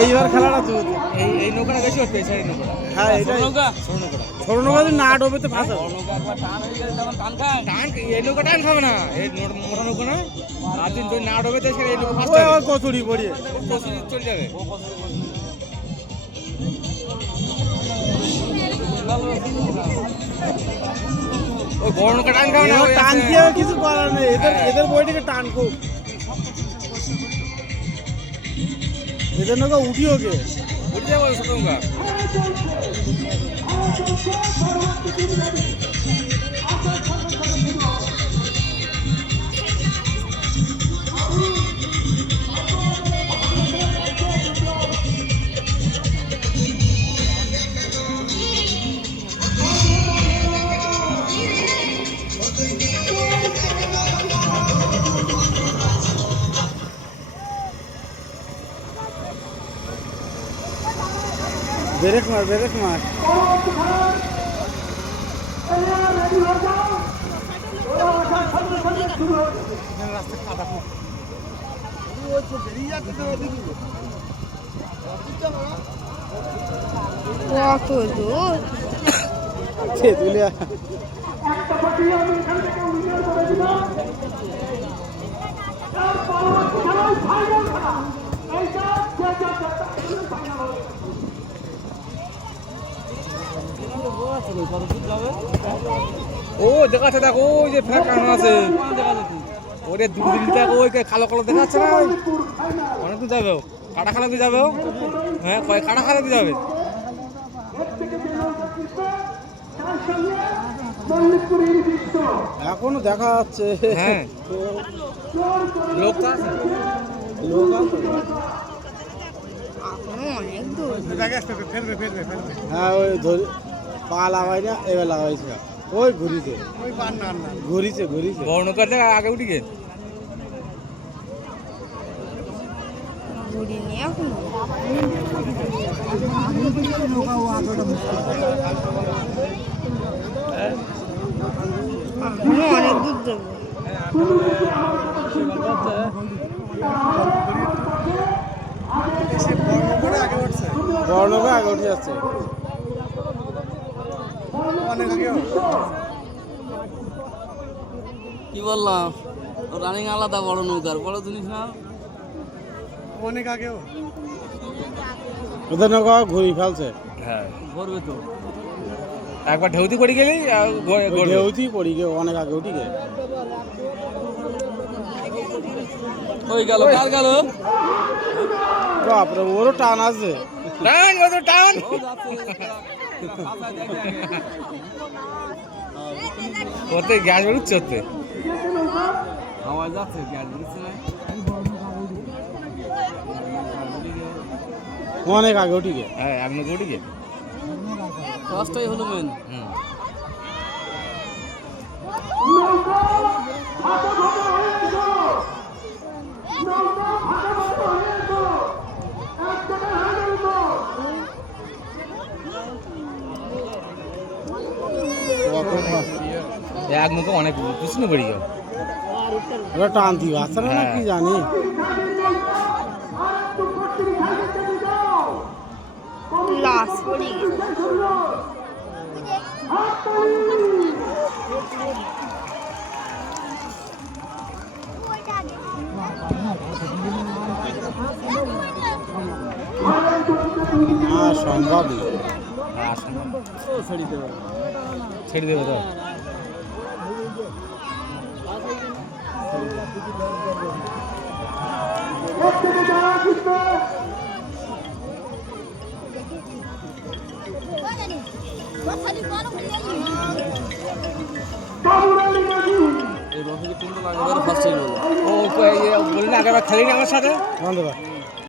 এইবার খেলাটা তো এই নৌকাটা বেশি হচ্ছে এই সাইড নৌকাটা। হ্যাঁ এটা নৌকা ছোট নৌকা যদি না ডোবে তো ফাঁসা একবার টান হয়ে গেলে তখন টান খায়। টান এই নৌকা টান খাবে না, এই মোটা নৌকা না। আর দিন যদি না ডোবে তো সেটা এই নৌকা ফাঁসতে হবে। কচুরি পড়িয়ে কচুরি চলে যাবে। ওই বড় নৌকা টান খাবে না, ওই টান আছে। খেয়ে কিছু করার নেই, এদের বইটিকে টান খুব। এদের নৌকা উঠিও কে উঠে যাবে ওই ছোট নৌকা। ব্রেক মার ব্রেক মার। কত দূর তেঁতুলিয়া ও দেখাচ্ছে, দেখো ওই যে ফ্ল্যাগ টাঙানো আছে। ওরে দূর দিন দেখো ওই কালো কালো দেখাচ্ছে না, ওই অনেক দূর যাবে, কাটা খালা দিয়ে যাবে। হ্যাঁ কাটা খালা দিয়ে যাবে। এখনো দেখা যাচ্ছে। হ্যাঁ লোক তো আছে। লোক আছে। এখনো অনেক দূর। হ্যাঁ ওই ধরে পা লাগাই না, এবার লাগাইছে ওই ঘুরিছে ঘুরিছে ঘুরিছে। বড় নৌকার থেকে আগে উঠি গে। ঘুরিনি এখনো। এখনো অনেক দূর যাবো। বড় নৌকা আগে উঠে যাচ্ছে। কি বললাম, রানিং আলাদা বড় নৌকার বড় জিনিস না। অনেক আগেও ওদের নৌকা ঘুরি ফেলছে। হ্যাঁ ধরবে তো। একবার ঢেউতি পড়ে গেলেই ঢেউতি পড়ি গে অনেক আগে উঠি গে। ওই গেল কার গেল। বাপরে ওরও টান আছে। টান কত টান। ওতে গ্যাস বেরোচ্ছে ওতে। হাওয়া যাচ্ছে গ্যাস বেরোচ্ছে না। অনেক আগে উঠি গে। হ্যাঁ এক নৌকা উঠি গে। দশটাই হলো মেন। এক নৌকা অনেক পিছনে পড়ে গেল। ওরা টান দিবে আসছে না কি জানি। লাশ পড়ে গেছে। সম্ভব ছেড়ে দেবে তো। এই রফিকে তিনটে লাগে ফার্স্ট হলো। ও বলি না আগেবার খেলি না আমার সাথে। ধন্যবাদ।